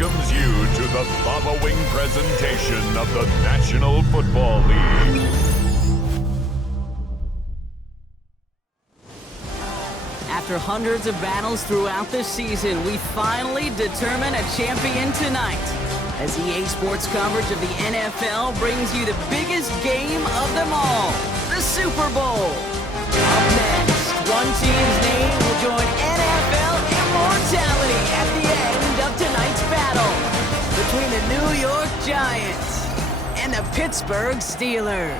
welcomes you to the following presentation of the National Football League. After hundreds of battles throughout the season, we finally determine a champion tonight. As EA Sports coverage of the NFL brings you the biggest game of them all, the Super Bowl. Up next, one team's name will join NFL immortality at the end of tonight's battle between the New York Giants and the Pittsburgh Steelers.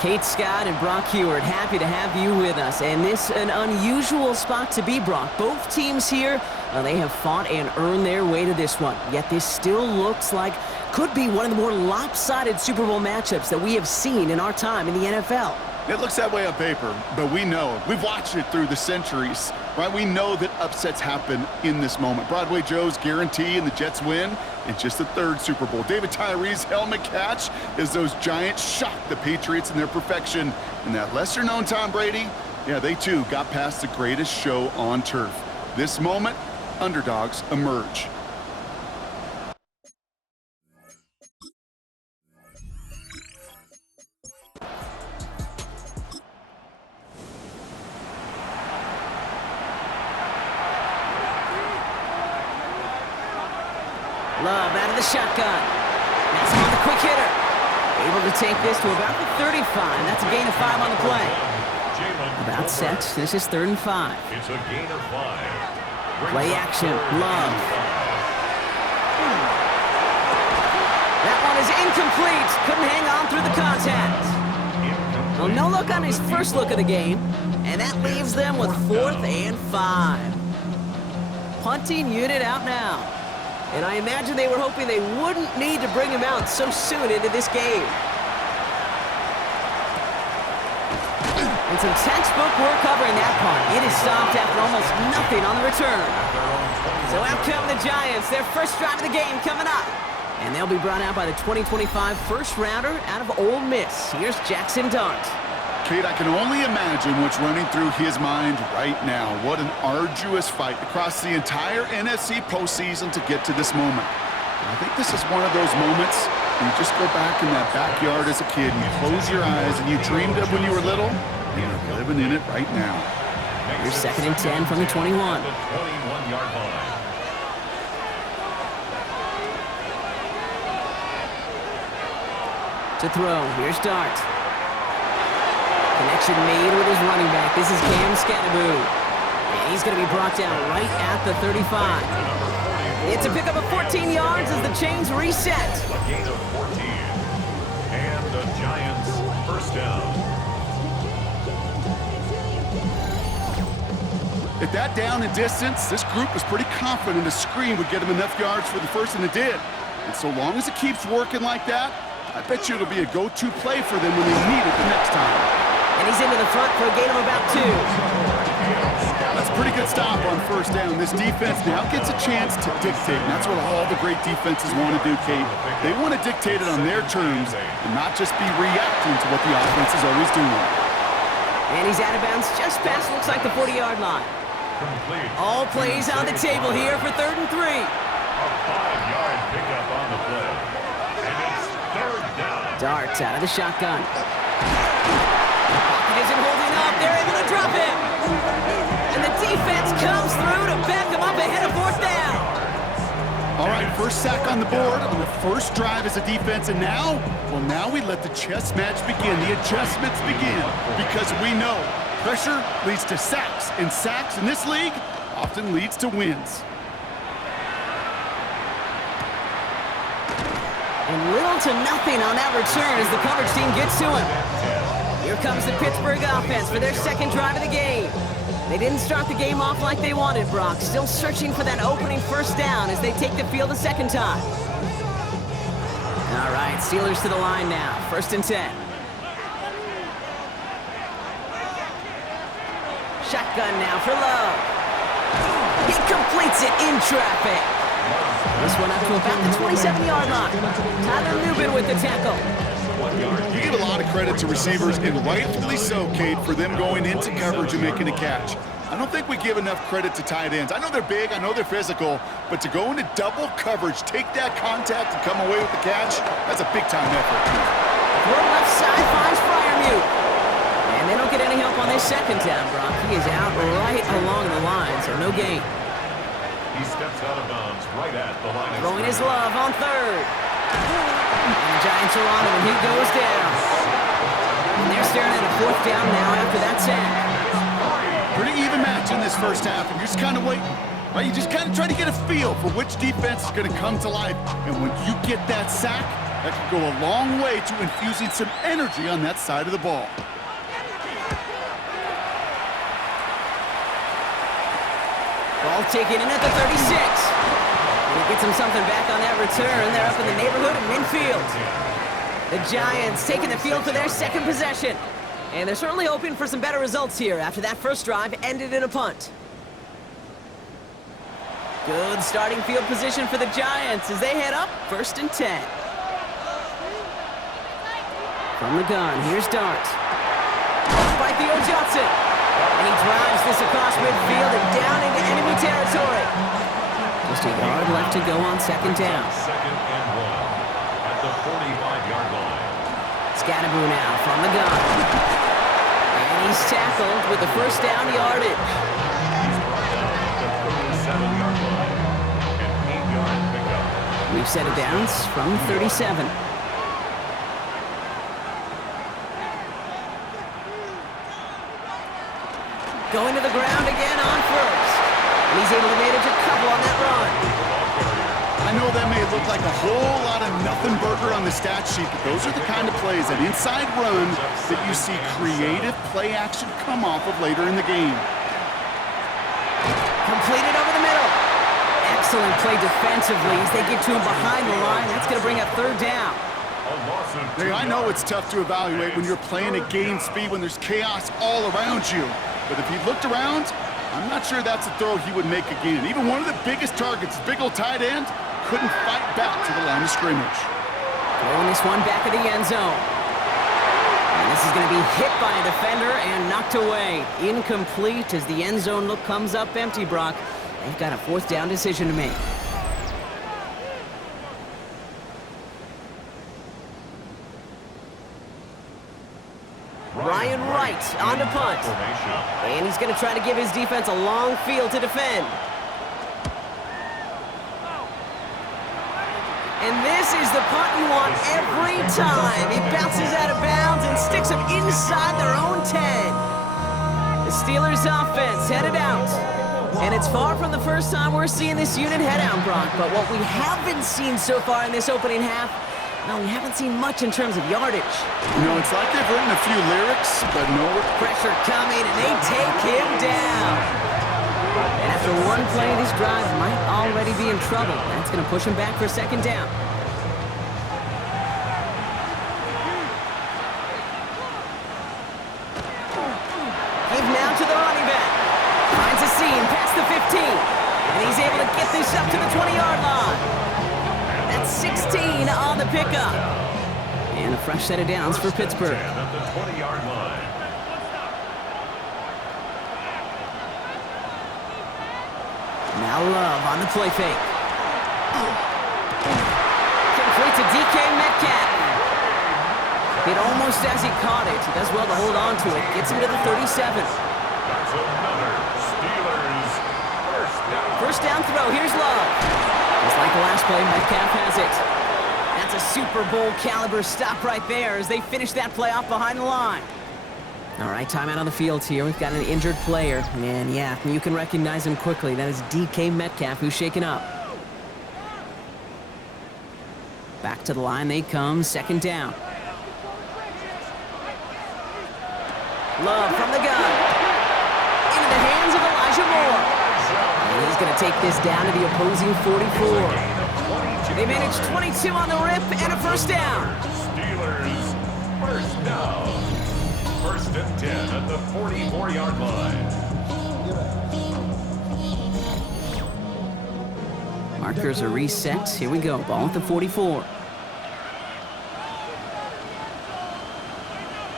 Kate Scott and Brock Huard, happy to have you with us. And this an unusual spot to be, Brock. Both teams here, they have fought and earned their way to this one. Yet this still looks like could be one of the more lopsided Super Bowl matchups that we have seen in our time in the NFL. It looks that way on paper, but we know. We've watched it through the centuries, right? We know that upsets happen in this moment. Broadway Joe's guarantee and the Jets win in just the third Super Bowl. David Tyree's helmet catch as those Giants shocked the Patriots in their perfection. And that lesser-known Tom Brady, yeah, they too got past the greatest show on turf. This moment, underdogs emerge. Love out of the shotgun. That's on the quick hitter. Able to take this to about the 35. That's a gain of 5 on the play. About set. This is 3rd and 5. It's a gain of 5. Play action. Love. That one is incomplete. Couldn't hang on through the contact. Well, no look on his first look of the game. And that leaves them with 4th and 5. Punting unit out now. And I imagine they were hoping they wouldn't need to bring him out so soon into this game. And some textbook work covering that punt. It is stopped after almost nothing on the return. So out come the Giants. Their first drive of the game coming up. And they'll be brought out by the 2025 first rounder out of Ole Miss. Here's Jackson Dart. Kate, I can only imagine what's running through his mind right now. What an arduous fight across the entire NFC postseason to get to this moment. And I think this is one of those moments where you just go back in that backyard as a kid and you close your eyes and you dreamed of when you were little, and you're living in it right now. Here's 2nd and 10 from the 21. 21-yard line. To throw, here's Dart. Connection made with his running back. This is Cam Scattaboo. And he's going to be brought down right at the 35. It's a pickup of 14 yards as the chains reset. A gain of 14. And the Giants first down. At that down and distance, this group was pretty confident a screen would get him enough yards for the first, and it did. And so long as it keeps working like that, I bet you it'll be a go-to play for them when they need it the next time. And he's into the front for a gain of about 2. That's a pretty good stop on first down. This defense now gets a chance to dictate, and that's what all the great defenses want to do, Kate. They want to dictate it on their terms and not just be reacting to what the offense is always doing. And he's out of bounds just past, looks like the 40-yard line. All plays on the table here for 3rd and 3. A 5-yard pickup on the play. And it's 3rd down. Darts out of the shotgun. Pocket isn't holding up. They're able to drop him. And the defense comes through to back him up ahead of 4th down. All right, first sack on the board on the first drive as a defense. And now, well, now we let the chess match begin. The adjustments begin because we know pressure leads to sacks, and sacks in this league often leads to wins. And little to nothing on that return as the coverage team gets to him. Here comes the Pittsburgh offense for their second drive of the game. They didn't start the game off like they wanted, Brock. Still searching for that opening first down as they take the field a second time. All right, Steelers to the line now. 1st and 10. Shotgun now for Love. He completes it in traffic. This one up to about the 27-yard line. Tyler Nubin with the tackle. You give a lot of credit to receivers, and rightfully so, Kate, for them going into coverage and making a catch. I don't think we give enough credit to tight ends. I know they're big, I know they're physical, but to go into double coverage, take that contact and come away with the catch, that's a big-time effort. Throw left side finds Freiermuth. And they don't get any help on this second down, Brock. He is out right along the line, so no gain. He steps out of bounds right at the line of Throwing his scrimmage. love on third. And the Giants are on him, and he goes down. And they're staring at a fourth down now after that sack. Pretty even match in this first half, and you're just kind of waiting. Right? You just kind of try to get a feel for which defense is going to come to life. And when you get that sack, that can go a long way to infusing some energy on that side of the ball. Ball taken in at the 36. And he gets him something back on that return. They're up in the neighborhood of midfield. The Giants taking the field for their second possession. And they're certainly hoping for some better results here after that first drive ended in a punt. Good starting field position for the Giants as they head up 1st and 10. From the gun, here's Dart. By Theo Johnson. And he drives this across midfield and down into enemy territory. Just a yard left to go on second down. 2nd and 1 at the 45-yard line. Scatterboo now from the gun. And he's tackled with the first down yardage. He's brought down at the 37-yard line. An 8-yard pickup. We've set it downs from 37. Going to the ground again on first. And he's able to manage a couple on that run. I know that may look like a whole lot of nothing burger on the stat sheet, but those are the kind of plays, that inside run, that you see creative play action come off of later in the game. Completed over the middle. Excellent play defensively as they get to him behind the line. That's going to bring up third down. Hey, I know it's tough to evaluate when you're playing at game speed, when there's chaos all around you. But if he looked around, I'm not sure that's a throw he would make again. Even one of the biggest targets, big old tight end, couldn't fight back to the line of scrimmage. Throwing this one back of the end zone. And this is going to be hit by a defender and knocked away. Incomplete as the end zone look comes up empty, Brock. They've got a fourth down decision to make. Ryan Wright on the punt. And he's going to try to give his defense a long field to defend. And this is the punt you want every time. He bounces out of bounds and sticks him inside their own 10. The Steelers offense headed out. And it's far from the first time we're seeing this unit head out, Brock. But what we haven't seen so far in this opening half, no, we haven't seen much in terms of yardage. You know, it's like they've written a few lyrics, but no... Pressure coming, and they take him down. And after one play, this drive might already be in trouble. That's going to push him back for second down. Give now to the running back. Finds a seam past the 15. And he's able to get this up to the 20-yard line. That's 16 on the pickup. And a fresh set of downs for Pittsburgh. At the 20-yard line. Now Love on the play fake. Complete to DK Metcalf. Hit almost as he caught it. He does well to hold on to it. Gets him to the 37. That's another Steelers first down. First down throw. Here's Love. Just like the last play, Metcalf has it. That's a Super Bowl caliber stop right there as they finish that play off behind the line. All right, timeout on the field here. We've got an injured player. And yeah, you can recognize him quickly. That is DK Metcalf, who's shaken up. Back to the line they come, second down. Love from the gun. Into the hands of Elijah Moore. And he's going to take this down to the opposing 44. They managed 22 on the rip and a first down. Steelers first down. 1st and 10 at the 44-yard line. Markers are reset. Here we go. Ball at the 44.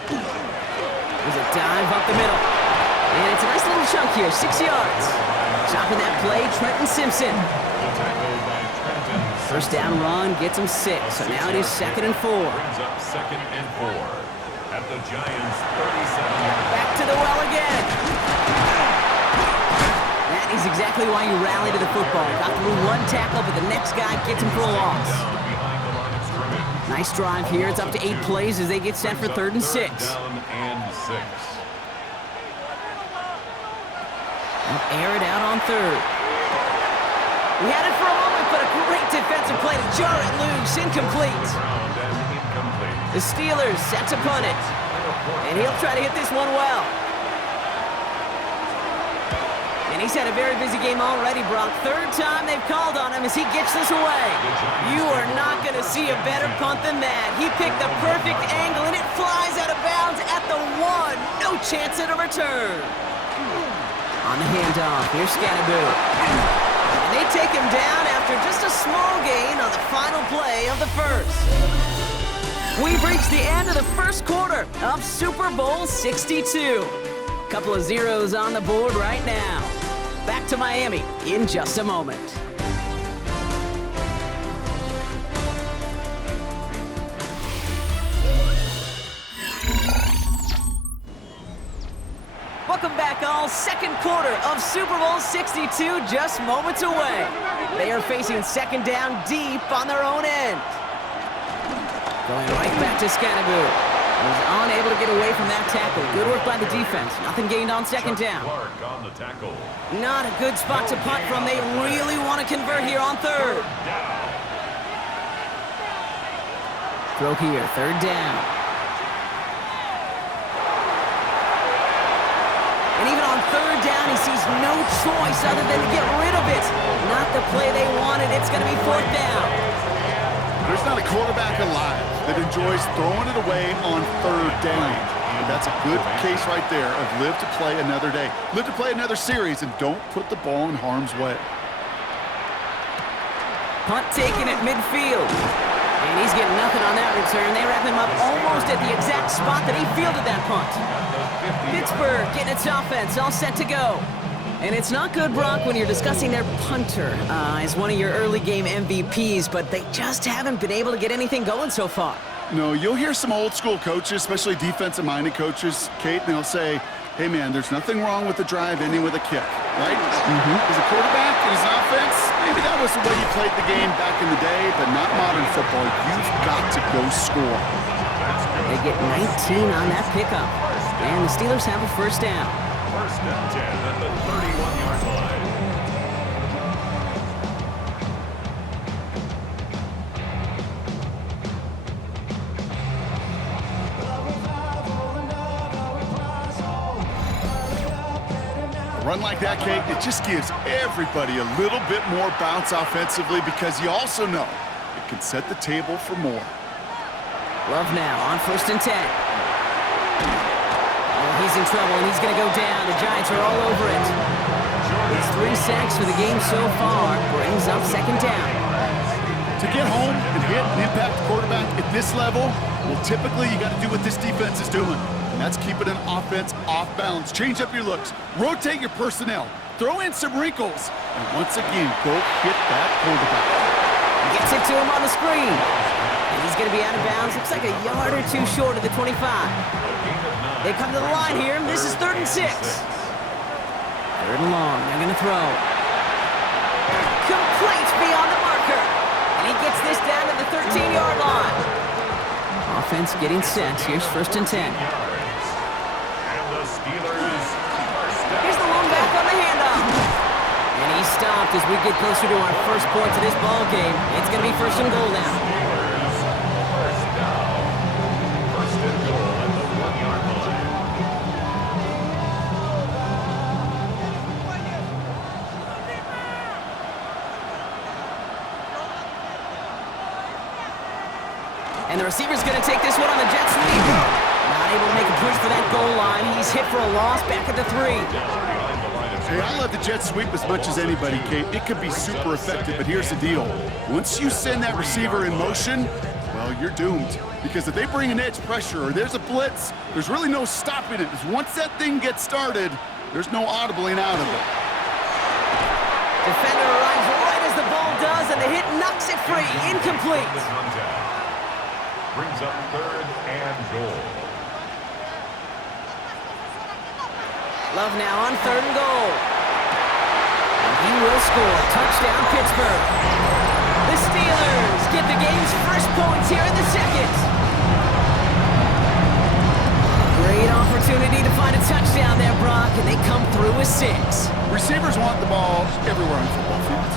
There's a dive up the middle. And it's a nice little chunk here. 6 yards. Stopping that play, Trenton Simpson. The tackle by Trenton. First down run gets him 6, so now it is 2nd and 4. Brings up 2nd and 4 at the Giants' 37-yard. Back to the well again. That is exactly why you rally to the football. Got through one tackle, but the next guy gets him for a loss. Down behind the line of scrimmage. Nice drive here. It's up to 8 plays as they get set for 3rd and 6. Down and 6. They'll air it out on 3rd. We had it for a moment, but a great defensive play to jar it loose. Incomplete. Round and incomplete. The Steelers set to punt it. And he'll try to hit this one well. And he's had a very busy game already, Brock. 3rd time they've called on him as he gets this away. You are not going to see a better punt than that. He picked the perfect angle, and it flies out of bounds at the 1. No chance at a return. On the handoff, here's Scannaboo. And they take him down after just a small gain on the final play of the first. We've reached the end of the first quarter of Super Bowl 62. Couple of zeros on the board right now. Back to Miami in just a moment. Welcome back, all. Second quarter of Super Bowl 62 just moments away. They are facing 2nd down deep on their own end. Going right back to Scannaboo. He's unable to get away from that tackle. Good work by the defense. Nothing gained on 2nd down. Clark on the tackle. Not a good spot to punt from. They really want to convert here on 3rd. Throw here, 3rd down. And even on 3rd down, he sees no choice other than to get rid of it. Not the play they wanted. It's going to be 4th down. There's not a quarterback alive that enjoys throwing it away on 3rd down. And that's a good case right there of live to play another day. Live to play another series and don't put the ball in harm's way. Punt taken at midfield. And he's getting nothing on that return. They wrap him up almost at the exact spot that he fielded that punt. Pittsburgh getting its offense all set to go. And it's not good, Brock, when you're discussing their punter as one of your early game MVPs, but they just haven't been able to get anything going so far. No, you'll hear some old school coaches, especially defensive-minded coaches, Kate, and they'll say, hey, man, there's nothing wrong with the drive ending with a kick, right? As a quarterback in his offense, maybe that was the way you played the game back in the day, but not modern football. You've got to go score. They get 19 on that pickup, and the Steelers have a 1st down. 1st and 10 at the 31-yard line. A run like that, Kate, it just gives everybody a little bit more bounce offensively because you also know it can set the table for more. Love now on 1st and 10. Oh, he's in trouble, and he's going to go down. The Giants are all over it. It's 3 sacks for the game so far. Brings up 2nd down. To get home and hit an impact quarterback at this level, well, typically you got to do what this defense is doing, and that's keeping an offense off balance. Change up your looks, rotate your personnel, throw in some wrinkles, and once again, go hit that quarterback. Gets it to him on the screen. And he's going to be out of bounds. Looks like a yard or 2 short of the 25. They come to the line here. This is 3rd and 6. 3rd and long. They're going to throw. Complete beyond the marker. And he gets this down to the 13-yard line. Offense getting set. Here's 1st and 10. And the Steelers. Here's the long back on the handoff. And he's stopped as we get closer to our first points of this ball game. It's going to be 1st and goal now. First down. 1st and goal at the 1-yard line. And the receiver's going to take this one on the jet sweep. Not able to make a push for that goal line. He's hit for a loss back at the 3. Hey, I love the jet sweep as much as anybody, Kate. It could be super effective, but here's the deal. Once you send that receiver in motion, well, you're doomed. Because if they bring an edge pressure or there's a blitz, there's really no stopping it. Because once that thing gets started, There's no audibling out of it. Defender arrives right as the ball does, and the hit knocks it free. Incomplete. Brings up 3rd and goal. Love now on 3rd and goal. And he will score. Touchdown, Pittsburgh. The Steelers get the game's first points here in the second. Great opportunity to find a touchdown there, Brock, and they come through with 6. Receivers want the ball everywhere on football fields.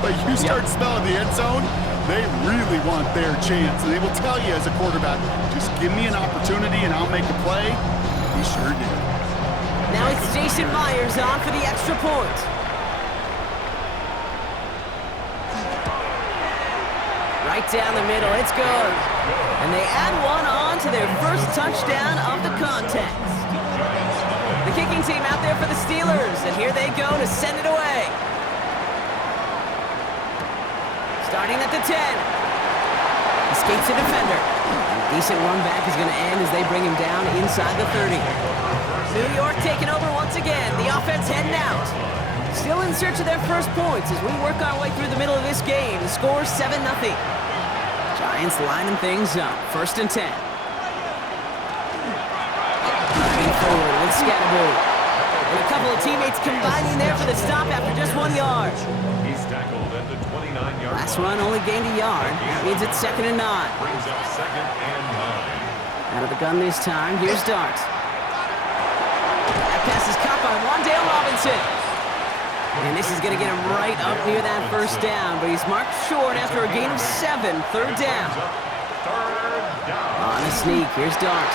But you start smelling the end zone, they really want their chance. And they will tell you as a quarterback, just give me an opportunity and I'll make a play. He sure did. Now it's Jason Myers on for the extra point. Right down the middle, it's good. And they add one on to their first touchdown of the contest. The kicking team out there for the Steelers, and here they go to send it away. Starting at the 10. Escapes a defender. And a decent run back is going to end as they bring him down inside the 30. New York taking over once again. The offense heading out. Still in search of their first points as we work our way through the middle of this game. The score 7-0. Giants lining things up. 1st and 10. Moving forward with Scatterbury. And a couple of teammates combining there for the stop after just 1 yard. He's tackled at the 29-yard line. Last run only gained a yard. That means it's 2nd and 9. Brings up 2nd and 9. Out of the gun this time. Here's Dart. That pass is caught by Wan'Dale Robinson. And this is going to get him right up near that first down, but he's marked short after a gain of 7, 3rd down. On a sneak, here's Dart.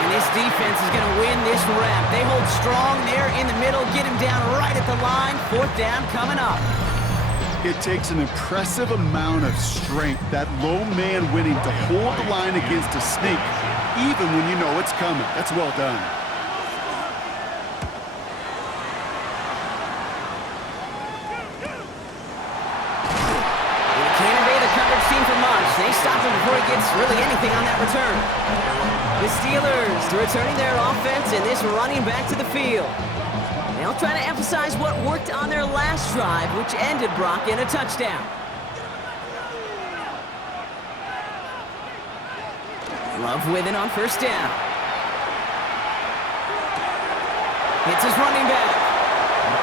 And this defense is going to win this rep. They hold strong there in the middle, get him down right at the line. 4th down coming up. It takes an impressive amount of strength, that low man winning, to hold the line against a sneak, even when you know it's coming. That's well done. They stop him before he gets really anything on that return. The Steelers returning their offense and this running back to the field. They'll try to emphasize what worked on their last drive, which ended, Brock, in a touchdown. Love with it on 1st down. Hits his running back.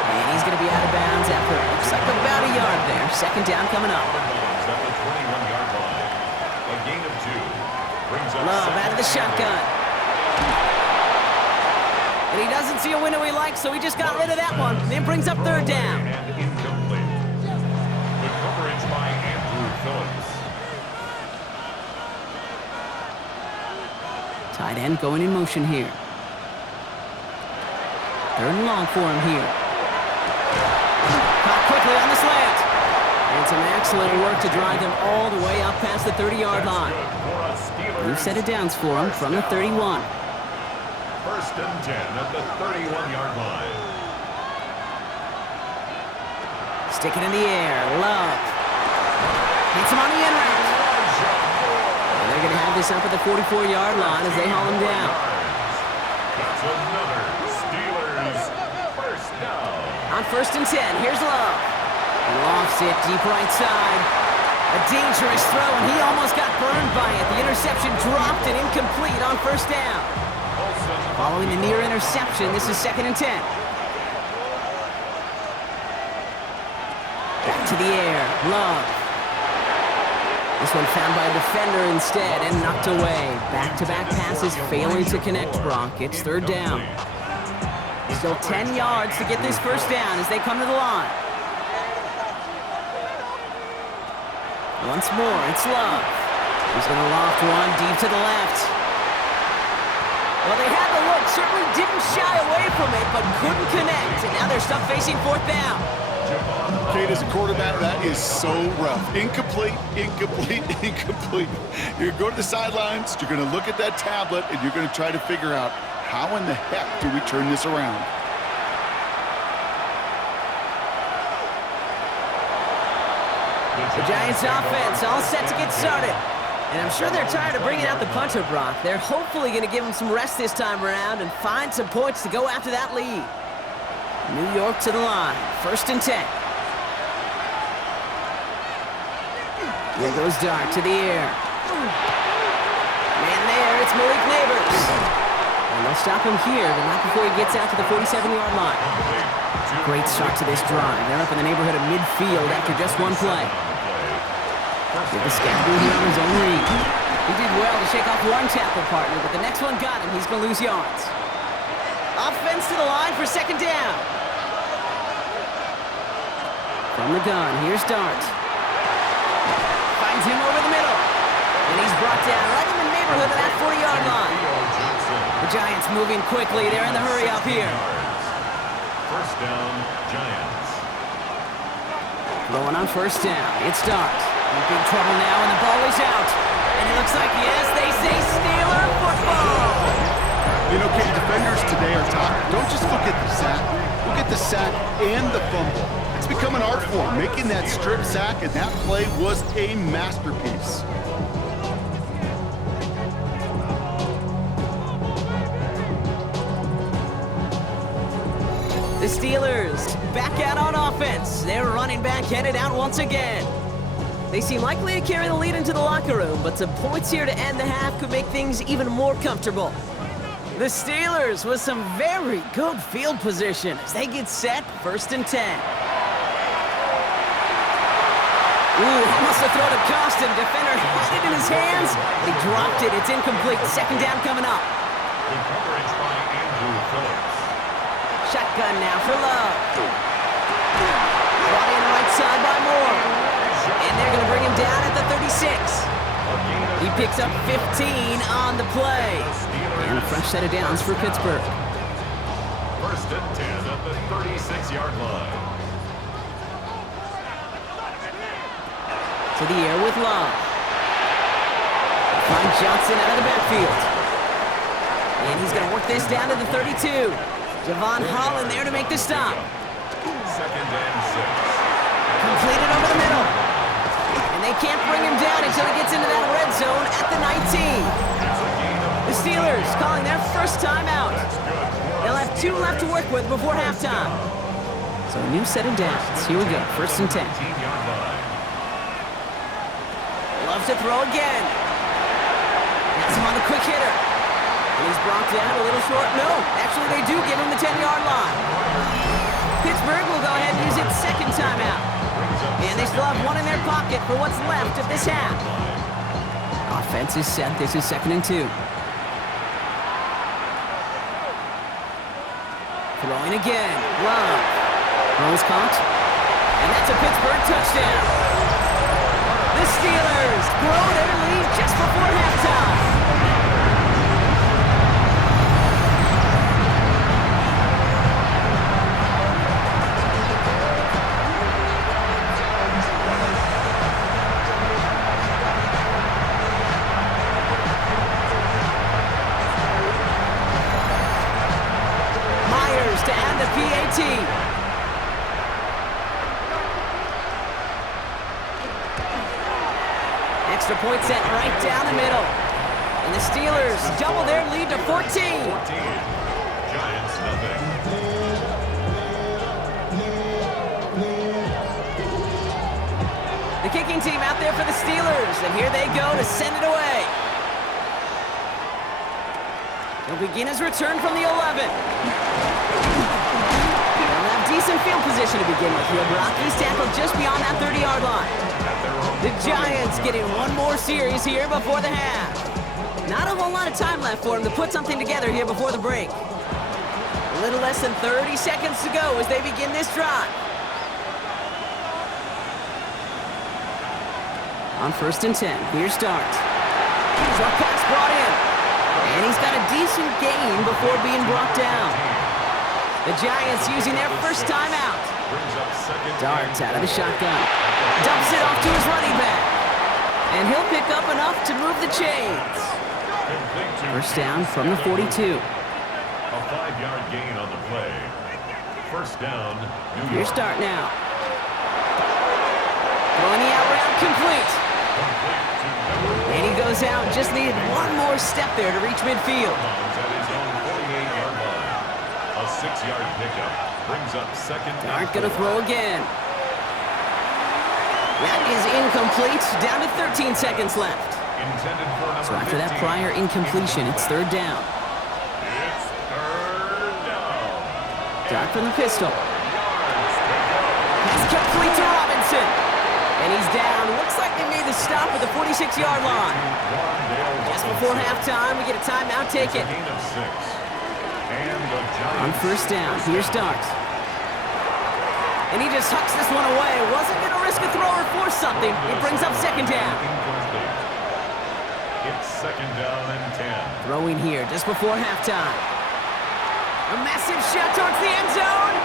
And he's going to be out of bounds after it looks like about a yard there. 2nd down coming up. Love out of the shotgun. And he doesn't see a window he likes, so he just got rid of that one. Then brings up 3rd down. And incomplete. The coverage by Andrew Phillips. Tight end going in motion here. 3rd and long for him here. Caught quickly on the slant. And some excellent work to drive them all the way up past the 30-yard line. New set of downs for him from the 31. 1st and 10 at the 31-yard line. Stick it in the air. Love. Hits him on the end route. And they're going to have this up at the 44-yard line as they haul him down. That's another Steelers 1st down. On 1st and 10, here's Love. He lofts it deep right side. A dangerous throw, and he almost got burned by it. The interception dropped and incomplete on 1st down. Following the near interception, this is 2nd and 10. Back to the air, Love. This one found by a defender instead and knocked away. Back-to-back passes failing to connect, Brock. It's 3rd down. Still 10 yards to get this 1st down as they come to the line. Once more, it's Love. He's going to loft one deep to the left. Well, they had the look, certainly didn't shy away from it, but couldn't connect. And now they're stuck facing 4th down. Kate, as a quarterback, that is so rough. Incomplete, incomplete, incomplete. You're going to go to the sidelines, you're going to look at that tablet, and you're going to try to figure out how in the heck do we turn this around. The Giants offense all set to get started. And I'm sure they're tired of bringing out the punter, Brock. They're hopefully going to give him some rest this time around and find some points to go after that lead. New York to the line. 1st and 10. Here goes Dart to the air. Man there, it's Malik Neighbors. And they'll stop him here, but not before he gets out to the 47-yard line. Great start to this drive. They're up in the neighborhood of midfield after just one play. With the Scaboo here on his own read. He did well to shake off one tackle partner, but the next one got him. He's going to lose yards. Offense to the line for 2nd down. From the gun, here's Dart. Finds him over the middle. And he's brought down right in the neighborhood of that 40-yard line. The Giants moving quickly. They're in the hurry up here. 1st down, Giants. Going on 1st down. It's Dart. In big trouble now, and the ball is out. And it looks like, yes, they say Steeler football. You know, Kate, defenders today are taught, don't just look at the sack. Look at the sack and the fumble. It's become an art form. Making that strip sack, and that play was a masterpiece. The Steelers back out on offense. Their running back headed out once again. They seem likely to carry the lead into the locker room, but some points here to end the half could make things even more comfortable. The Steelers with some very good field position as they get set. 1st and 10. Ooh, almost a throw to cost him. Defender had it in his hands, but he dropped it. It's incomplete. 2nd down coming up. Good coverage by Andrew Phillips. Shotgun now for Love. Brought in right side by Moore. And they're going to bring him down at the 36. He picks up 15 on the play. And a fresh set of downs for Pittsburgh. 1st and 10 at the 36-yard line. To the air with Love. Find Johnson out of the backfield. And he's going to work this down to the 32. Javon Holland there to make the stop. 2nd and 6. Completed over the middle. And they can't bring him down until he gets into that red zone at the 19. The Steelers calling their first timeout. They'll have 2 left to work with before halftime. So a new set of downs. Here we go. 1st and 10. Love to throw again. That's him on the quick hitter. And he's brought down a little short. No, actually they do give him the 10-yard line. Pittsburgh will go ahead and use its 2nd timeout. And they still have 1 in their pocket for what's left of this half. Offense is set. This is 2nd and 2. Throwing again. Love. Throws caught. And that's a Pittsburgh touchdown. The Steelers grow their lead just before halftime. Myers to add the PAT. Extra point set right down the middle. And the Steelers double their lead to 14. Giants nothing. The kicking team out there for the Steelers, and here they go to send it away. He'll begin his return from the 11. They'll have decent field position to begin with here. Rockies tackled just beyond that 30-yard line. The Giants getting one more series here before the half. Not a whole lot of time left for them to put something together here before the break. A little less than 30 seconds to go as they begin this drive. On 1st and 10, here's Dart. Short pass brought in. And he's got a decent gain before being brought down. The Giants using their first timeout. Dart out of the shotgun. Dumps it off to his running back. And he'll pick up enough to move the chains. First down from the 42. A 5-yard gain on the play. 1st down, New York. Here's Dart now. Throwing the out route complete. And he goes out. Just needed one more step there to reach midfield. At his own 48-yard line. A 6-yard pickup. Brings up second. Dart gonna throw again. That is incomplete. Down to 13 seconds left. Intended for number So after that 15. prior incompletion, it's third down. It's third down. Dart from the pistol. Pass complete to Robinson. And he's down. Looks like they made the stop at the 46-yard line. Just before halftime, we get a timeout. Take it. Gain of 6. And the On Giants first down, here's Dart. And he just hucks this one away. Wasn't going to risk a throw or force something. It brings up second down. incomplete. It's second down and 10. Throwing here just before halftime. A massive shot towards the end zone.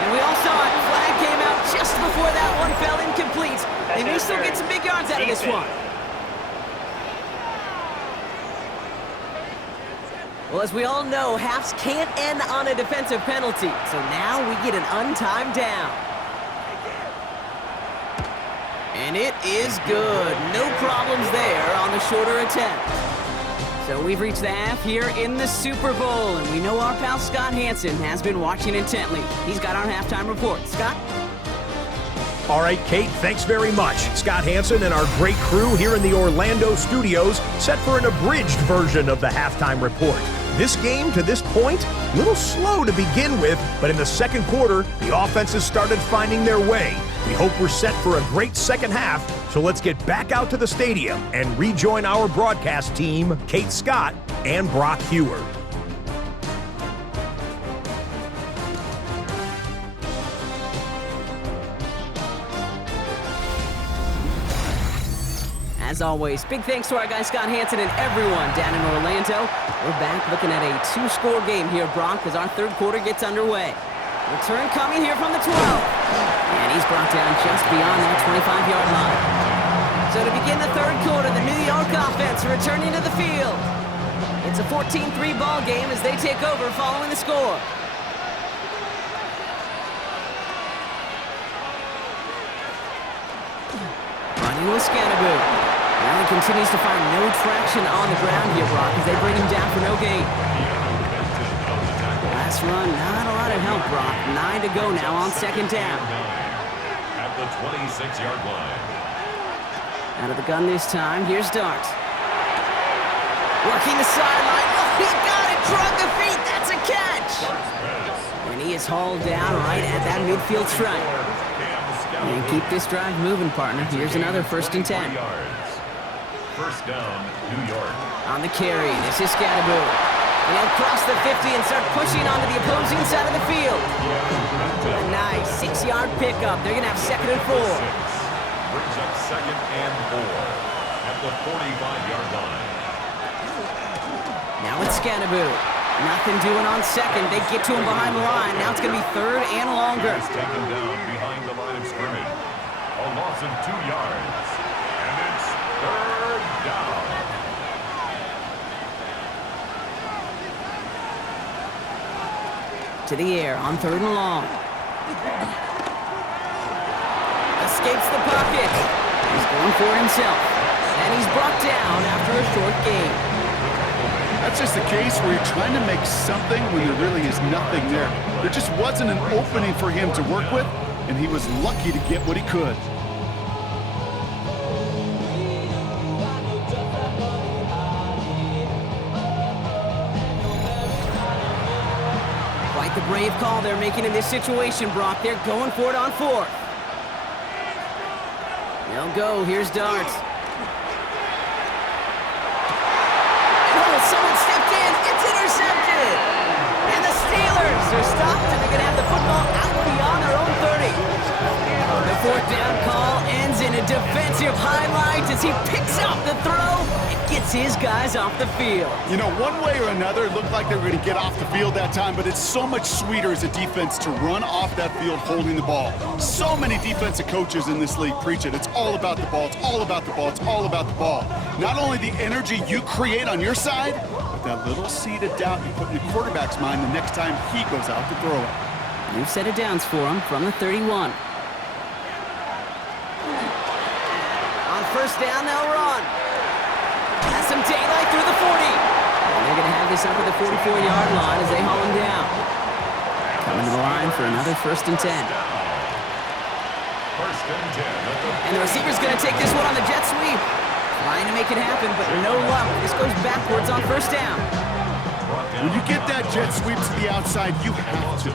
And we all saw it. Flag came out just before that one fell incomplete. They may still get some big yards out of this one. Well, as we all know, halves can't end on a defensive penalty. So now we get an untimed down. And it is good. No problems there on the shorter attempt. So we've reached the half here in the Super Bowl, and we know our pal Scott Hanson has been watching intently. He's got our halftime report. Scott? All right, Kate, thanks very much. Scott Hanson and our great crew here in the Orlando studios set for an abridged version of the halftime report. This game, to this point, a little slow to begin with, but in the second quarter, the offenses started finding their way. We hope we're set for a great second half, so let's get back out to the stadium and rejoin our broadcast team, Kate Scott and Brock Hewer. As always, big thanks to our guy Scott Hanson and everyone down in Orlando. We're back looking at a two-score game here, Brock, as our third quarter gets underway. Return coming here from the 12. And he's brought down just beyond that 25-yard line. So to begin the third quarter, the New York offense returning to the field. It's a 14-3 ball game as they take over following the score. Running with Scannaboo. Now he continues to find no traction on the ground here, Brock, as they bring him down for no gain. Last run, not a lot of help, Brock. 9 to go now on second down. At the 26-yard line. Out of the gun this time, here's Dart. Working the sideline. Oh, he got it! Drug the feet! That's a catch! And he is hauled down right at that midfield stripe. And keep this drive moving, partner. Here's another 1st and 10. First down, New York. On the carry, this is Scannaboo. And he'll cross the 50 and start pushing onto the opposing side of the field. A nice 6-yard pickup. They're going to have 2nd and 4. Brings up 2nd and 4 at the 45-yard line. Now it's Scannaboo. Nothing doing on 2nd. They get to him behind the line. Now it's going to be 3rd and longer. He's taken down behind the line of scrimmage. A loss of 2 yards. And it's 3rd down. To the air on 3rd and long. Escapes the pocket. He's going for it himself. And he's brought down after a short gain. That's just a case where you're trying to make something when there really is nothing there. There just wasn't an opening for him to work with, and he was lucky to get what he could. Quite the brave call they're making in this situation, Brock. They're going for it on 4th. They'll go. Here's Dart. Someone stepped in. It's intercepted. And the Steelers are stopped, and they're going to have the football out beyond their own 30. The 4th down call ends in a defensive highlight as he picks up the throw and gets his guys off the field. You know, one way or another, it looked like they were going to get off the field that time, but it's so much sweeter as a defense to run off that field holding the ball. So many defensive coaches in this league preach it. It's all about the ball. It's all about the ball. It's all about the ball. Not only the energy you create on your side, but that little seed of doubt you put in the quarterback's mind the next time he goes out to throw it. New set of downs for him from the 31. On 1st down, they'll run. Has some daylight through the 40. And they're going to have this up at the 44-yard line as they haul him down. Coming to the line for another 1st and 10. First and 10 at the And the receiver's going to take this one on the jet sweep. Trying to make it happen, but no luck. This goes backwards on 1st down. When you get that jet sweep to the outside, you have to.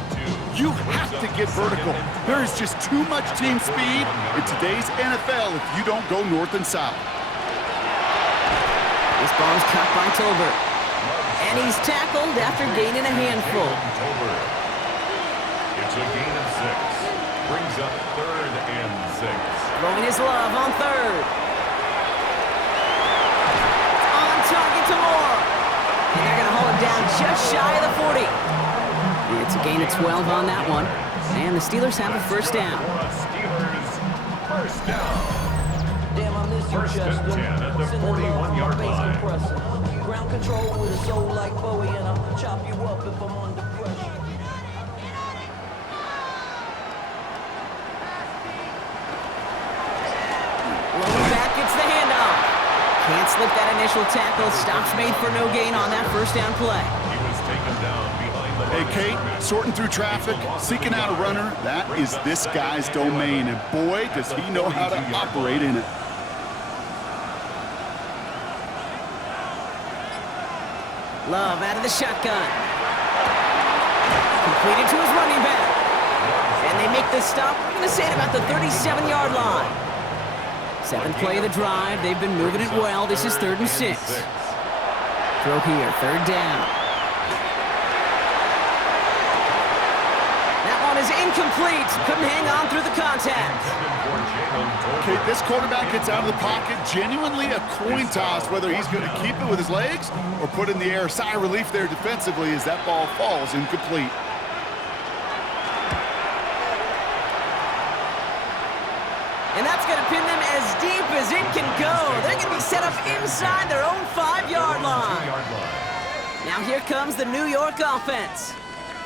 You have to get vertical. There is just too much team speed in today's NFL if you don't go north and south. This ball's caught by Tolbert. And he's tackled after gaining a handful. It's a gain of 6. Brings up 3rd and 6. Throwing his love on 3rd. On target to Moore. And they're going to hold him down just shy of the 40. It's a gain of 12 on that one. And the Steelers have a 1st down. Steelers, 1st down. Damn, I miss you, First and Chester. 10 at the 41-yard line. Ground control with a soul like Bowie, and I'll chop you up if I'm under pressure. Lower back gets the handoff. Can't slip that initial tackle. Stops made for no gain on that 1st down play. He was taken down behind the Hey, line. Kate, sorting through traffic, seeking out a runner, that is this guy's domain. And boy, does he know how to operate in it. Love out of the shotgun. Completed to his running back. And they make the stop. We're going to say it about the 37-yard line. 7th play of the drive. They've been moving it well. This is 3rd and 6. Throw here, 3rd down. That one is incomplete. Couldn't hang on through the contact. Okay, this quarterback gets out of the pocket, genuinely a coin toss, whether he's going to keep it with his legs or put in the air. Sigh of relief there defensively as that ball falls incomplete. And that's going to pin them as deep as it can go. They're going to be set up inside their own 5-yard line. Now here comes the New York offense.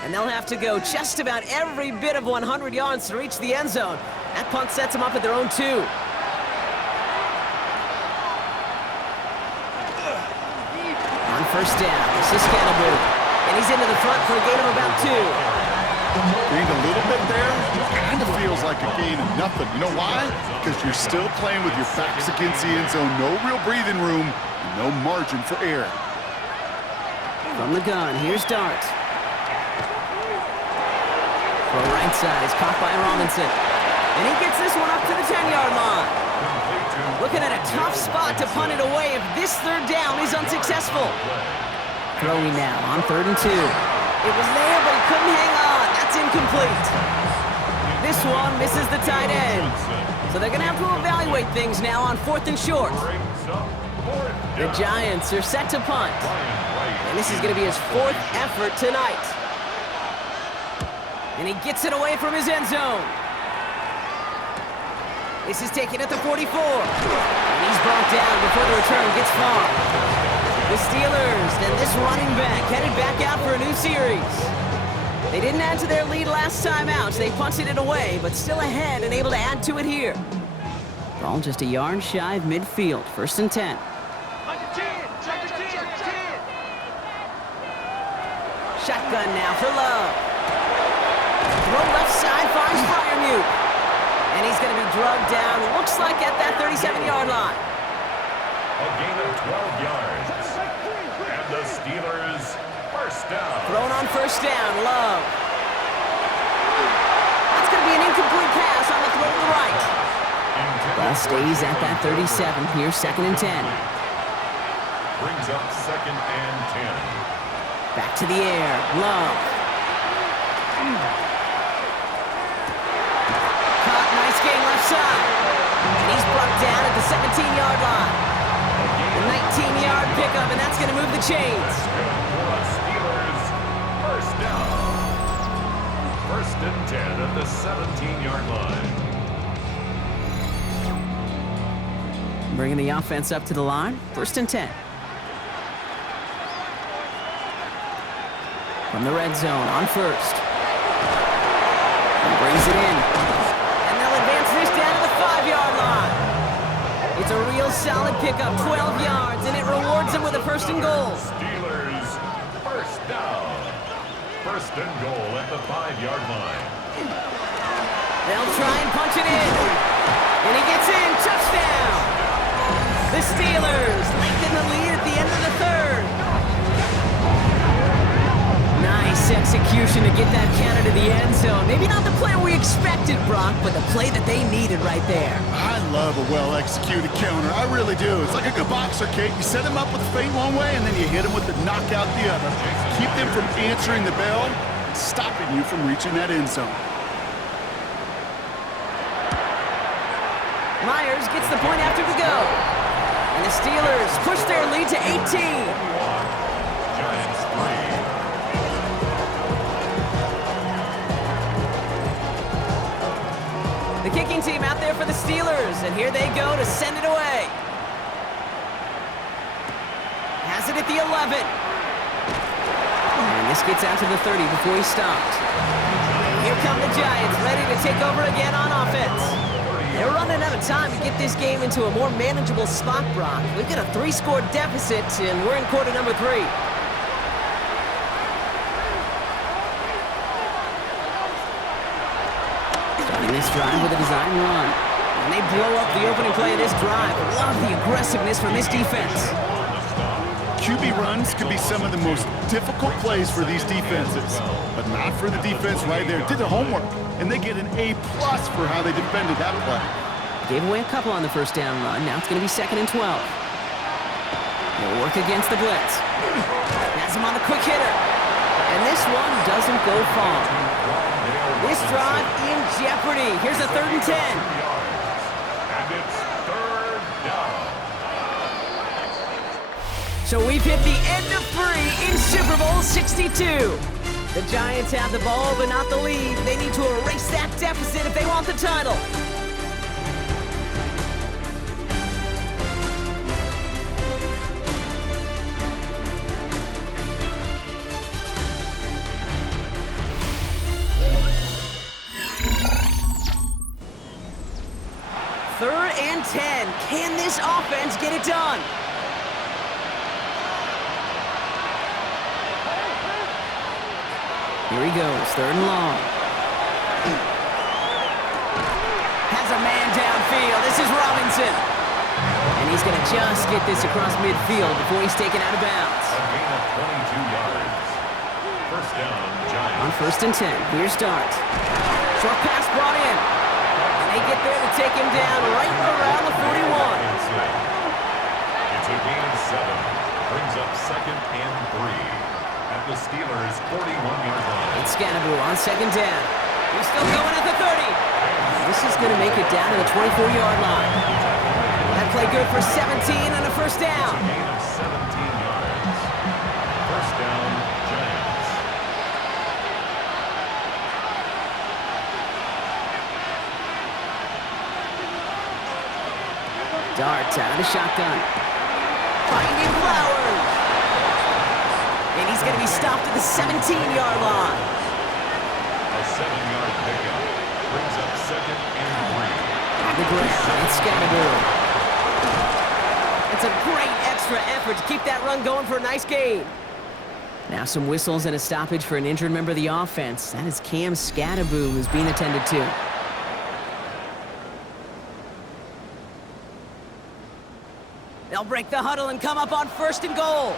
And they'll have to go just about every bit of 100 yards to reach the end zone. That punt sets them up at their own 2. On 1st down, this is Scannaboo. And he's into the front for a gain of about 2. Gained a little bit there, kind of feels like a gain of nothing. You know why? Because you're still playing with your backs against the end zone. No real breathing room, and no margin for error. From the gun, here's Dart. Throw right side is caught by Robinson. And he gets this one up to the 10-yard line. Looking at a tough spot to punt it away if this 3rd down is unsuccessful. Throwing now on 3rd and 2. It was there, but he couldn't hang on. That's incomplete. This one misses the tight end. So they're going to have to evaluate things now on 4th and short. The Giants are set to punt. And this is going to be his 4th effort tonight. And he gets it away from his end zone. This is taken at the 44. And he's brought down before the return gets far. The Steelers and this running back headed back out for a new series. They didn't add to their lead last time out, so they punted it away, but still ahead and able to add to it here. Ball just a yard shy of midfield, 1st and 10. Shotgun now for Love. Throw left side finds Freiermuth. And he's going to be drugged down, looks like at that 37-yard line. A gain of 12 yards. And the Steelers, 1st down. Thrown on 1st down, Love. That's going to be an incomplete pass on the throw to the right. Ball stays at that 37. Here's 2nd and 10. Brings up 2nd and 10. Back to the air, Love. Caught, nice game left side. And he's brought down at the 17-yard line. A 19-yard pickup, and that's going to move the chains. Steelers, 1st down. 1st and 10 at the 17-yard line. Bringing the offense up to the line, 1st and 10. From the red zone on 1st. And brings it in. And they'll advance this down to the 5-yard line. It's a real solid pickup, 12 yards, and it rewards them with a 1st and goal. Steelers, First down. First and goal at the 5-yard line. They'll try and punch it in. And he gets in. Touchdown. The Steelers lengthen the lead at the end of the third. Nice execution to get that counter to the end zone. Maybe not the play we expected, Brock, but the play that they needed right there. I love a well-executed counter. I really do. It's like a good boxer, Kate. You set them up with a feint one way, and then you hit them with the knockout the other. Keep them from answering the bell, and stopping you from reaching that end zone. Myers gets the point after the go. And the Steelers push their lead to 18. Giants 3. The kicking team out there for the Steelers, and here they go to send it away. Has it at the 11. And this gets out to the 30 before he stopped. Here come the Giants, ready to take over again on offense. They're running out of time to get this game into a more manageable spot, Brock. We've got a 3-score deficit, and we're in quarter number 3. This drive with a design run. And they blow up the opening play of this drive. Love the aggressiveness from this defense. QB runs could be some of the most difficult plays for these defenses, but not for the defense right there. Did their homework, and they get an A+ for how they defended that play. Gave away a couple on the first down run. Now it's going to be 2nd and 12. They'll work against the blitz. Has him on the quick hitter. And this one doesn't go far. This drive in jeopardy. Here's a 3rd and 10. And it's 3rd down. So we've hit the end of 3 in Super Bowl 62. The Giants have the ball, but not the lead. They need to erase that deficit if they want the title. Third and 10. Can this offense get it done? Here he goes, 3rd and long. Has a man downfield. This is Robinson. And he's going to just get this across midfield before he's taken out of bounds. A gain of 22 yards. First down, Giants. On 1st and 10, here's Dart. Short pass brought in. And they get there to take him down right around the 41. It's a gain of 7. Brings up 2nd and 3. At the Steelers' 41-yard line. It's Scannaboo on 2nd down. He's still going at the 30. This is going to make it down to the 24-yard line. That play good for 17 and a first down. A gain of 17 yards. First down, Giants. Dart out of the shotgun. Finding Flowers. And he's going to be stopped at the 17-yard line. A 7-yard pickup. Brings up 2nd and 3. On the ground, it's Scannaboo. It's a great extra effort to keep that run going for a nice gain. Now some whistles and a stoppage for an injured member of the offense. That is Cam Scannaboo who's being attended to. They'll break the huddle and come up on 1st and goal.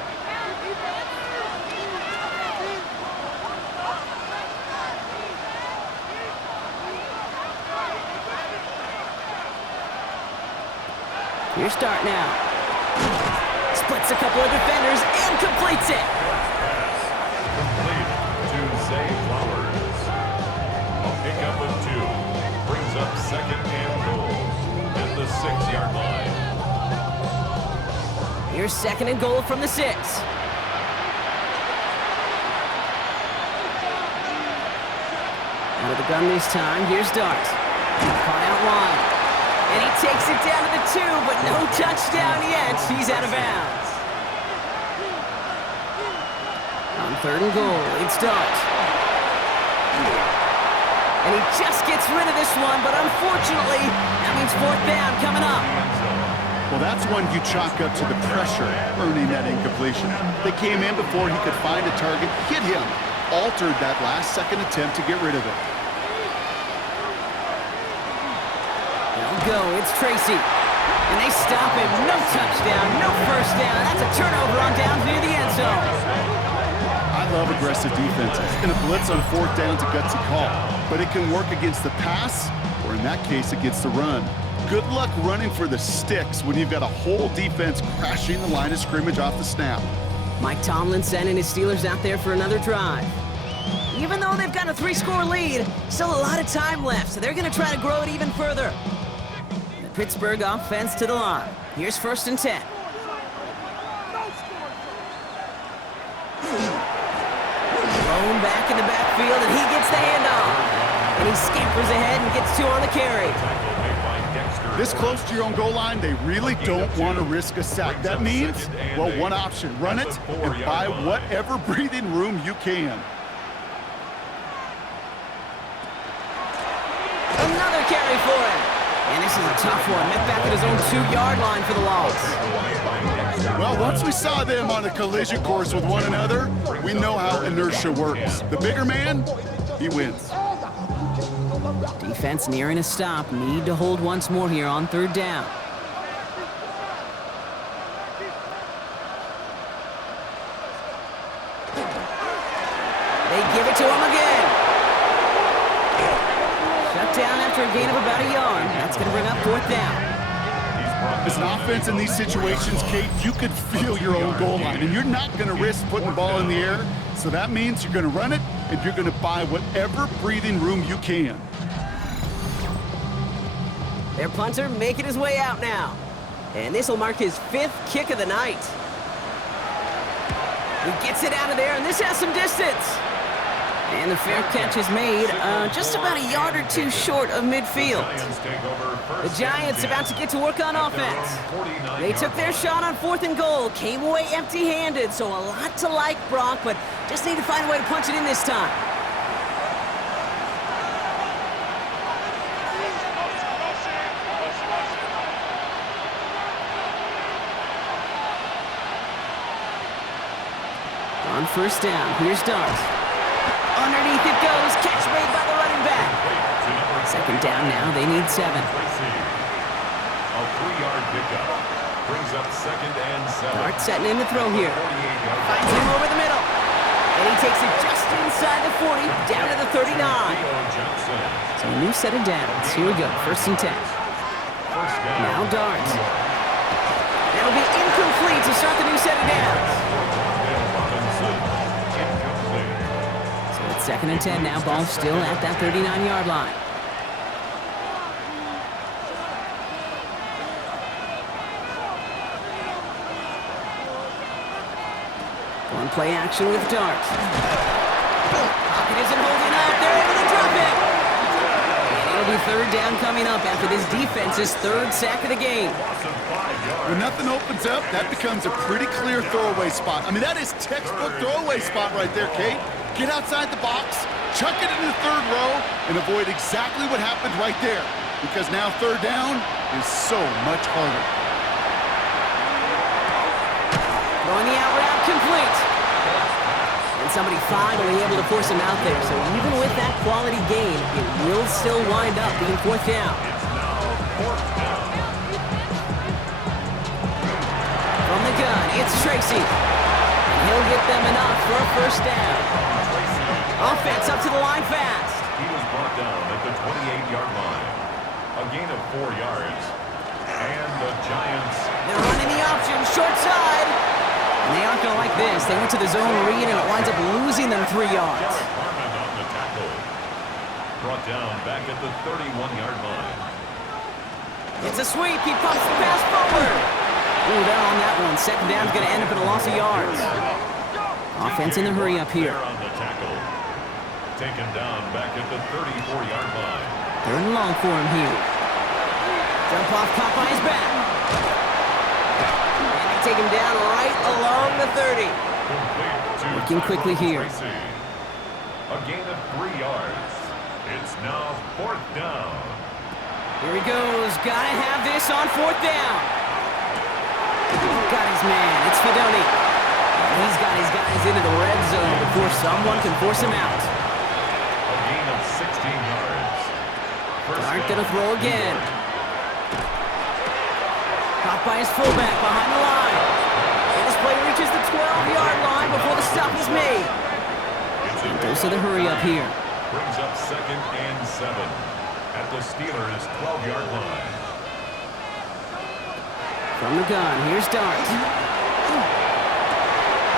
Here's Dart now. Splits a couple of defenders and completes it. Complete to Zay Flowers. A pickup of 2. Brings up 2nd and goal at the 6-yard line. Here's 2nd and goal from the 6. Out of the gun this time. Here's Dart. Caught out wide. And he takes it down to the 2, but no touchdown yet. He's out of bounds. On 3rd and goal, it's Dart. And he just gets rid of this one, but unfortunately, that means 4th down coming up. Well, that's one you chalk up to the pressure earning that incompletion. They came in before he could find a target, hit him, altered that last-second attempt to get rid of it. They'll go. It's Tracy. And they stop him. No touchdown, no first down. That's a turnover on downs near the end zone. I love aggressive defenses. And a blitz on 4th down is a gutsy call. But it can work against the pass, or in that case, against the run. Good luck running for the sticks when you've got a whole defense crashing the line of scrimmage off the snap. Mike Tomlin sending his Steelers out there for another drive. Even though they've got a 3-score lead, still a lot of time left, so they're going to try to grow it even further. The Pittsburgh offense to the line. Here's 1st and 10. Thrown back in the backfield, and he gets the handoff. And he scampers ahead and gets 2 on the carry. This close to your own goal line, they really don't want to risk a sack. That means, well, one option, run it and buy whatever breathing room you can. Another carry for him. And this is a tough one. Met back at his own 2-yard line for the loss. Well, once we saw them on a collision course with one another, we know how inertia works. The bigger man, he wins. Defense nearing a stop. Need to hold once more here on 3rd down. They give it to him again. Shut down after a gain of about a yard. That's going to bring up 4th down. As an offense in these situations, Kate, you could feel your own goal line, and you're not going to risk putting the ball in the air. So that means you're going to run it, and you're going to buy whatever breathing room you can. Their punter making his way out now. And this will mark his 5th kick of the night. He gets it out of there, and this has some distance. And the fair catch is made just about a yard or 2 short of midfield. The Giants about to get to work on offense. They took their shot on 4th and goal, came away empty-handed, so a lot to like, Brock, but just need to find a way to punch it in this time. On 1st down, here's Dart. Underneath it goes, catch made by the running back. 2nd down now, they need 7. A 3-yard pickup brings up 2nd and 7. Dart setting in to throw here. Finds him over the middle. And he takes it just inside the 40, down to the 39. So a new set of downs. Here we go, 1st and 10. Now Dart. That'll be incomplete to start the new set of downs. So it's 2nd and 10 now, ball still at that 39-yard line. On play action with Dart. Pocket isn't holding up. They're able to drop it. And it'll be 3rd down coming up after this defense's 3rd sack of the game. When nothing opens up, that becomes a pretty clear throwaway spot. I mean, that is textbook throwaway spot right there, Kate. Get outside the box, chuck it in the 3rd row, and avoid exactly what happened right there. Because now 3rd down is so much harder. Throwing the out route complete. And somebody finally able to force him out there. So even with that quality gain, it will still wind up being 4th down. From the gun, it's Tracy. And he'll get them enough for a 1st down. Offense up to the line fast. He was brought down at the 28-yard line. A gain of 4 yards. And the Giants. They're running the option, short side. And they aren't going to like this. They went to the zone read, and it winds up losing them 3 yards. Harmon on the tackle. Brought down back at the 31-yard line. It's a sweep. He pumps the pass forward. Ooh, they're on that one. 2nd down's going to end up in a loss of yards. Offense in the hurry up here. On the tackle. Taken down back at the 34-yard line. 3rd and long for him here. Jump off, caught by his back. And they take him down right along the 30. Working quickly here. A gain of 3 yards. It's now 4th down. Here he goes. Gotta have this on 4th down. Got his man. It's Fidone. He's got his guys into the red zone before someone can force him out. A gain of 16 yards. Dart gonna throw again. Caught by his fullback behind the line. And this play reaches the 12-yard line before the stop is made. Goes to the hurry up here. Brings up 2nd and 7 at the Steelers' 12-yard line. From the gun, here's Dart.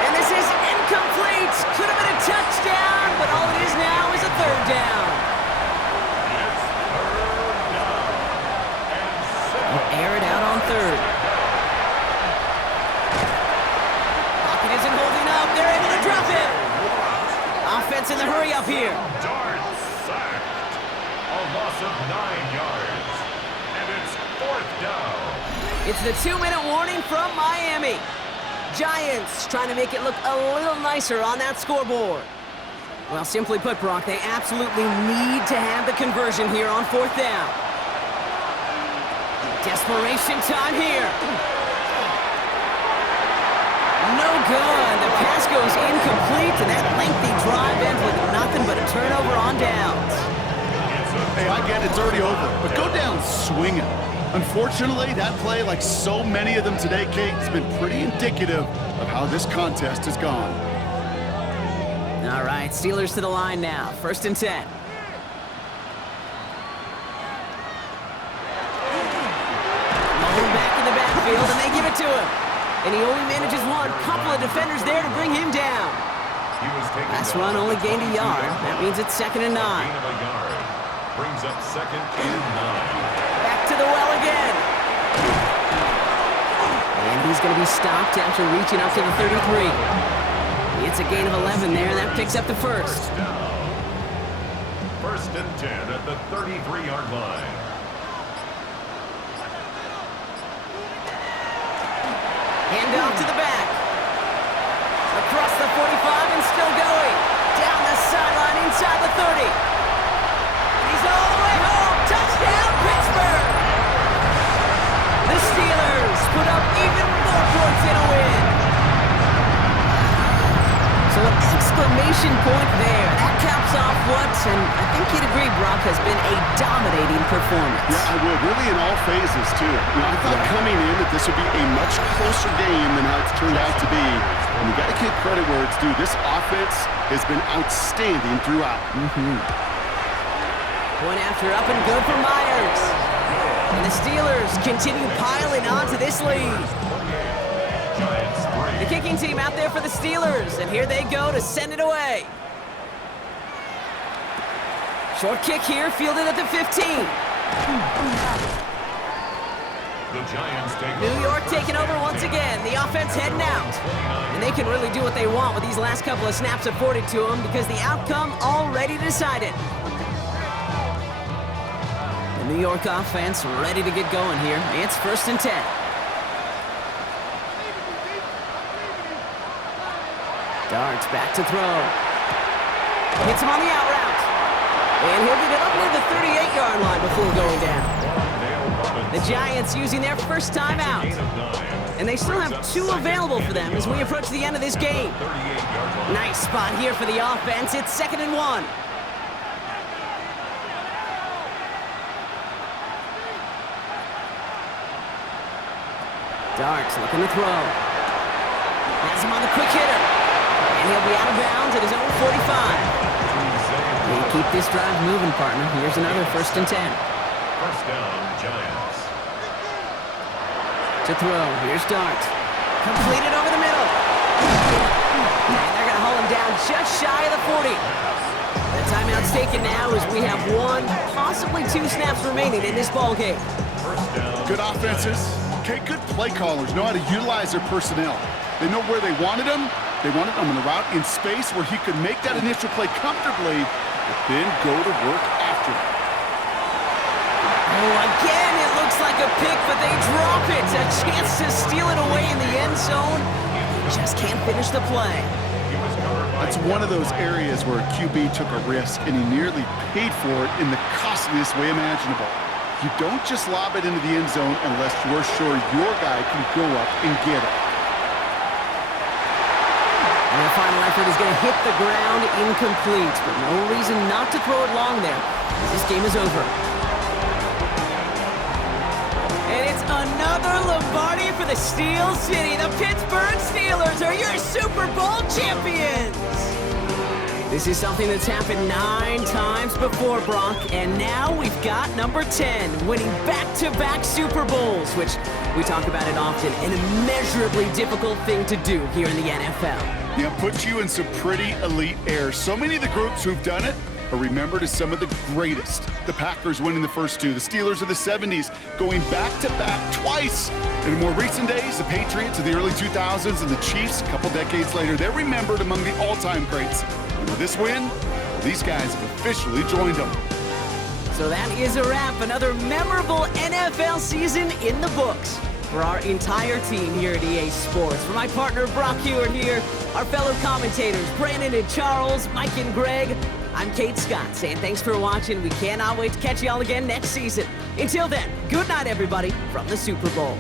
And this is incomplete. Could have been a touchdown, but all it is now is a third down. It's third down. They'll air it out on third. Pocket isn't holding up. They're able to drop it. Offense in the hurry up here. Dart sacked. A loss of 9 yards. And it's 4th down. It's the 2-minute warning from Miami. Giants trying to make it look a little nicer on that scoreboard. Well, simply put, Brock, they absolutely need to have the conversion here on 4th down. Desperation time here. No good. The pass goes incomplete, and that lengthy drive ends with nothing but a turnover on downs. Hey, I get it's already over, but go down swinging. Unfortunately, that play, like so many of them today, Kate, has been pretty indicative of how this contest has gone. All right, Steelers to the line now. 1st and 10. Malone back in the backfield, and they give it to him. And he only manages one. Couple of defenders there to bring him down. He was taken Last down run only gained a 42 yard. yards. That means it's 2nd and 9. Gain of a yard. Brings up 2nd and 9. Back to the well again. And he's going to be stopped after reaching up to the 33. It's a gain of 11 there, and that picks up the first. Down. 1st and 10 at the 33-yard line. Hand off to the back. Across the 45 and still going. Down the sideline inside the 30. And he's all the way home. Touchdown, Pittsburgh! The Steelers put up even more points in a win. So an exclamation point there. That caps off what, and I think you'd agree, Brock, has been a dominating performance. Yeah, I would. Really in all phases, too. I thought coming in that this would be a much closer game than how it's turned out to be. And you got to give credit where it's due. This offense has been outstanding throughout. Point after up and good for Myers. And the Steelers continue piling onto this lead. Giants 3. The kicking team out there for the Steelers, and here they go to send it away. Short kick here, fielded at the 15. The Giants take New York taking over once again. The offense heading out. And they can really do what they want with these last couple of snaps afforded to them because the outcome already decided. The New York offense ready to get going here. It's 1st and 10. Dart's back to throw. Hits him on the out route. And he'll get it up near the 38-yard line before going down. The Giants using their first time out. And they still have 2 available for them as we approach the end of this game. Nice spot here for the offense. It's 2nd and 1. Dart's looking to throw. Has him on the quick hitter. And he'll be out of bounds at his own 45. They keep this drive moving, partner. Here's another 1st and 10. 1st down, Giants. To throw. Here's Dart. Completed over the middle. And they're going to haul him down just shy of the 40. The timeout's taken now as we have 1, possibly 2 snaps remaining in this ballgame. 1st down. Good offenses. Okay, good play callers know how to utilize their personnel. They know where they wanted them. They wanted him on the route in space where he could make that initial play comfortably, but then go to work after it. Oh, again, it looks like a pick, but they drop it. A chance to steal it away in the end zone. Just can't finish the play. That's one of those areas where a QB took a risk, and he nearly paid for it in the costliest way imaginable. You don't just lob it into the end zone unless you're sure your guy can go up and get it. And the final effort is going to hit the ground incomplete, but no reason not to throw it long there, as this game is over. And it's another Lombardi for the Steel City. The Pittsburgh Steelers are your Super Bowl champions. This is something that's happened 9 times before, Brock, and now we've got number 10, winning back-to-back Super Bowls, which we talk about it often, an immeasurably difficult thing to do here in the NFL. Yeah, puts you in some pretty elite air. So many of the groups who've done it are remembered as some of the greatest. The Packers winning the first 2, the Steelers of the 70s going back-to-back twice. And in more recent days, the Patriots of the early 2000s and the Chiefs a couple decades later, they're remembered among the all-time greats. And with this win, these guys have officially joined them. So that is a wrap. Another memorable NFL season in the books for our entire team here at EA Sports. For my partner, Brock Huard here, our fellow commentators, Brandon and Charles, Mike and Greg, I'm Kate Scott saying thanks for watching. We cannot wait to catch you all again next season. Until then, good night, everybody, from the Super Bowl.